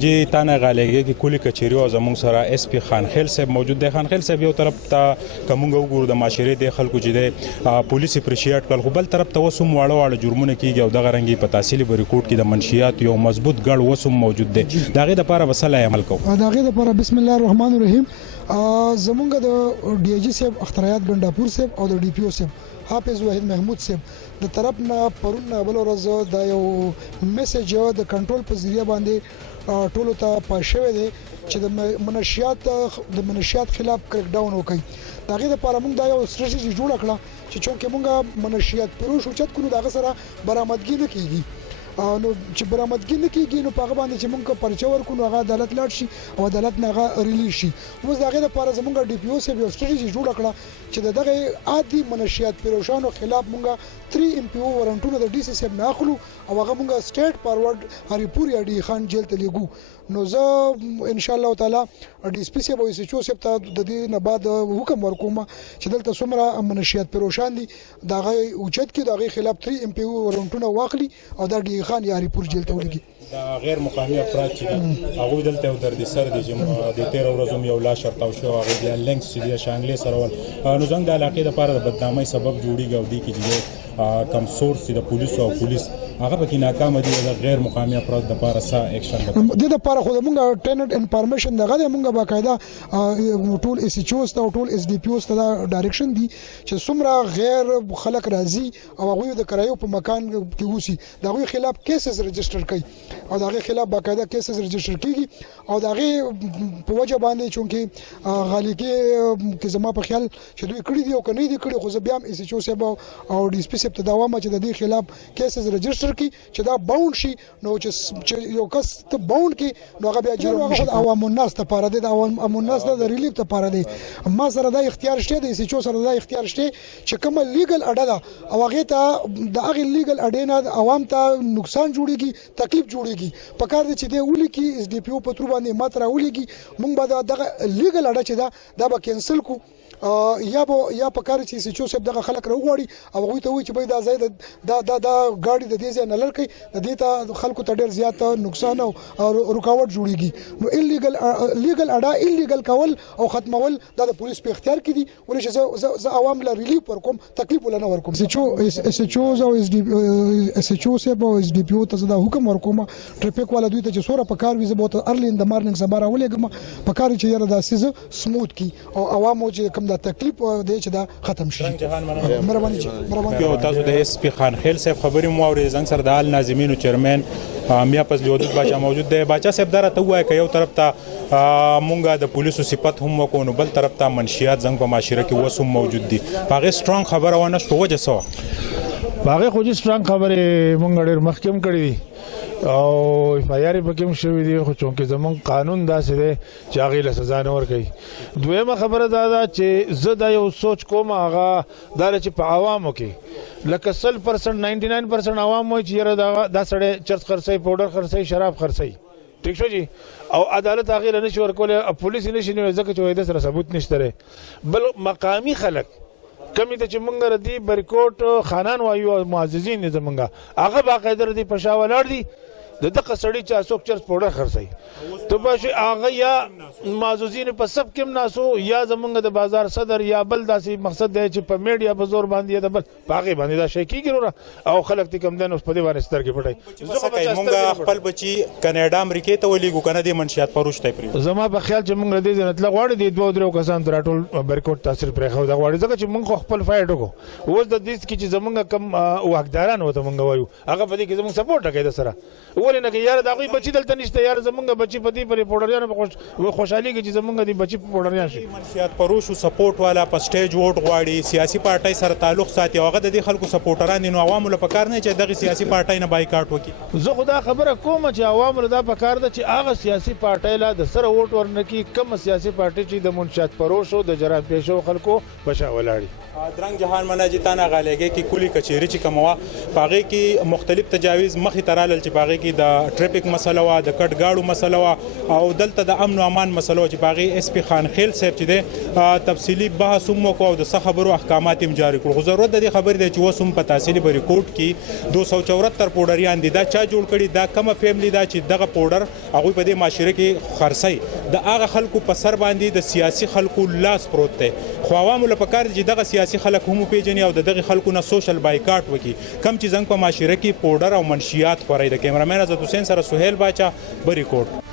جی تانه غالېږي کې کلی کچېری او زموږ سره اس پی خانخیل صاحب موجود دی. خانخیل صاحب یو طرف ته کومګ وګورو د معاشري د خلکو چې د پولیس اپریشیټ کړل، خو بل طرف ته وسوم واړه جرمونه کیږي او دغه رنګي په تحصیلي بریکوټ کې د منشیات یو مضبوط ګړ وسوم موجود دی. دغه د لپاره وسله عمل کوو. دغه د لپاره بسم الله الرحمن الرحیم زمونږ د ډي جی صاحب اختریات ګنداپور صاحب او د ډي پی او صاحب حافظ وحید محمود صاحب د طرف نه پرون بل ورځ د یو میسج د کنټرول په ذریعہ باندې ټولو ته پښوی دی چې د منشیات خلاف کریک ډاون وکړي. دغه لپاره موږ دا یو ستراتیژي جوړ کړه چې چونکه موږ منشیات پروش اوچت کړو دغه سره برآمدګي نه کیږي نو چې برآمدګي نه کیږي نو په هغه باندې چې موږ پرچه ورکو نو هغه عدالت لاړ شي او عدالت نه هغه ریلیز شي. اوس دغه لپاره زموږ ډي پی او صاحب یو ستراتیژي جوړ کړه چې دغه عادي منشیات پروشانو خلاف موږ 3 ام پی او ورنټونه د ډي سي صاحب نه اخلو او هغه موږ سټیټ فارورډ هریپور یا ډي خان جیل ته لګو. نو زه ان شاء الله تعالی ډي اس پی صاحب او ایس او صاحب ته د دې نه بعد حکم ورکوم چې دلته څومره منشیات پروشان دي دغه اوچت کې دغه خلاف 3 ام پی او ورنټونه واخلي او د ډي خان یا هریپور جیل ته ولګي. دا غیر مقامی افراد چې هغه دلته او در دي سر دي چې د 13 ورځو یو لا شرط او شو هغه د لینکس چې د شانګلې سره ول نو څنګه د علاقې لپاره د بدنامۍ سبب جوړیږي او د کې چې کم سورس د پولیسو او پولیس هغه پکې ناکام دي د غیر مقامی افراد لپاره سا اکشن د لپاره خو موږ ټینټ انفارمیشن دغه موږ باقاعده ټول اس ایچ اوس او ټول اس ډي پی اوس ته ډایرکشن دي چې څومره غیر خلک راځي او هغه د کرایو په مکان کې وسی دغه خلاف کیسز ريجستره کوي او دغه خلاف باقاعده کیسز ريجستره کیږي او دغه په وجه باندې چونکه غالګي کې زما په خیال چې دوی کړی دي او کني دي کړی خو بیا اس ایچ او صاحب او ډي اس پی صاحب ته دوامه چې د دې خلاف کیسز ريجستره کی چې دا باوند شي نو چې یو کس ته باوند کی نو هغه بیا جوړ عوام الناس ته پاره دي عوام الناس د ریلیف ته پاره دي. ما سره دا اختیار شته د اس ایچ او سره دا اختیار شته چې کوم لیګل اډه ده او هغه ته د هغه لیګل اډه نه عوام ته نقصان جوړيږي تکلیف جوړيږي په کار دي چې د ولي کې اس ډي پی او په تر باندې ماتره وليږي موږ به دا لیګل اډه چې دا به کینسل کو یا په کار چې چې صاحب دغه خلک راوغړي او هغه ته وي چې به دا زید دا گاډي د دې ځای نه لړکې د دې ته خلکو ته ډېر زیات نقصان او رکاوټ جوړيږي. نو لیګل اډا ایلیګل کول او ختمول د پولیس په اختیار کې دي ولې چې زه عوام له ریلیف ورکوم تکلیف ولنه ورکوم. اس ایچ او او اس ایچ او صاحب او اس ډي پی او ته دا حکم ورکوم ټریفیک والا دوی ته چې سوره په کار وي زه بوت ارلی ان د مارنینګ سبا راولېګم په کار چې یاره دا سیزه سموث کی او عوامو چې کوم دا تکلیف دی چې دا ختم شي. مهرباني تاسو د اس پی خانخیل صاحب خبري مو اورې زنګ سره د حال ناظمینو چیرمن میا پس لیودود باچا موجود دی. باچا صاحب دا ته وایي که یو طرف ته مونږه د پولیسو صفت هم وکړو نو بل طرف ته منشیات زنګ په معاشره کې وسوم موجود دي هغه سترونګ خبره ونه شو وجه سو هغه خو چې سترونګ خبره مونږ ډېر مخکیم کړی دي او فایاري پکې شوې دي خو چونکه زمون قانون داسې دی چې هغه له سزا نه ورکړي. دویمه خبره دا ده چې زه دا یو سوچ کوم هغه دا چې په عوامو کې لکه 100% 99% عوام وایي چې دا سړی چرس خرڅي پاوډر خرڅي شراب خرڅي ٹھیک شو جی او عدالت هغه نه شي ورکول پولیس نشي نه ځکه چې د سره ثبوت نشته بل مقامی خلک کمی ته چې مونږ ردی بریکوټ خانان وایو معززین زمونږه هغه باقاعده ردی پښاولړ دي د دغه سړی چې اسوک چرس پاوډر خرڅي ته به هغه یا معززین په سب کې ناسو یا زمونږ د بازار صدر یا بل داسې مقصد دی چې په میډیا په زور باندې د بل باغې باندې دا شي کیږي او خلک ته کم دن اوس په دې باندې سترګې پټي. مونږ خپل بچي کینیډا امریکا ته ولېګو کنه د منشیات پروشته پری زما په خیال چې مونږ دې ځنه تل غواړي د 2-3 کسان تر ټول بریکوټ تاثیر پرې خو دا غواړي ځکه چې مونږ خپل فایټ وکړو اوس د دې کې چې زمونږ کم واکداران وته مونږ وایو هغه په دې کې زمونږ سپورټ کوي د سره ولې نه کې یار دا غوي بچی دلته نشته یار زمونږ بچی په دې پر پوډریان په خوشحالي کې چې زمونږ دي بچی په پوډریان شي. منشیات پروشو سپورټ والا په سټیج ووټ غواړي سیاسي پارټي سره تعلق ساتي هغه د دې خلکو سپورټران نو عوامو لپاره کار نه چې دغه سیاسي پارټي نه بایکاټ وکړي. زه خدا خبره کوم چې عوامو دا په کار ده چې هغه سیاسي پارټي لا د سره ووټ ورنکي کم سیاسي پارټي چې د منشیات پروشو د جرات پیشو خلکو بشاولاړي. درنګ جهان مناجی تانا غالېږي کې کلی کچېری چې کومه پاغه کې مختلف تجاویز مخې ترالل چې پاغه کې پاغي د ټریفیک مسله وا د کټ گاډو مسله وا او دلته د امن او امان مسله چې پاغي اس پی خان خیل صاحب چې د تفصیلی بحث مو کو او د خبرو احکامات هم جاری کړو. ضرورت د خبرې د چې وسوم په تحصیلي ریکورډ کې 274 پوډریان دي دا چا جوړ کړي دا کومه فیملی دا چې دغه پوډر هغه په دې معاشره کې خرڅي د هغه خلکو په سر باندې د سیاسي خلکو لاس پروت دی. خو عوامو لپاره کار چې دغه سیاسي خلک هم پیژني او دغه خلکو نه سوشل بایکاټ وکي کم چې زنګ په معاشره کې پوډر او منشیات خوري. د کیمرامین عزت حسین سره سهیل باچا بری کوټ.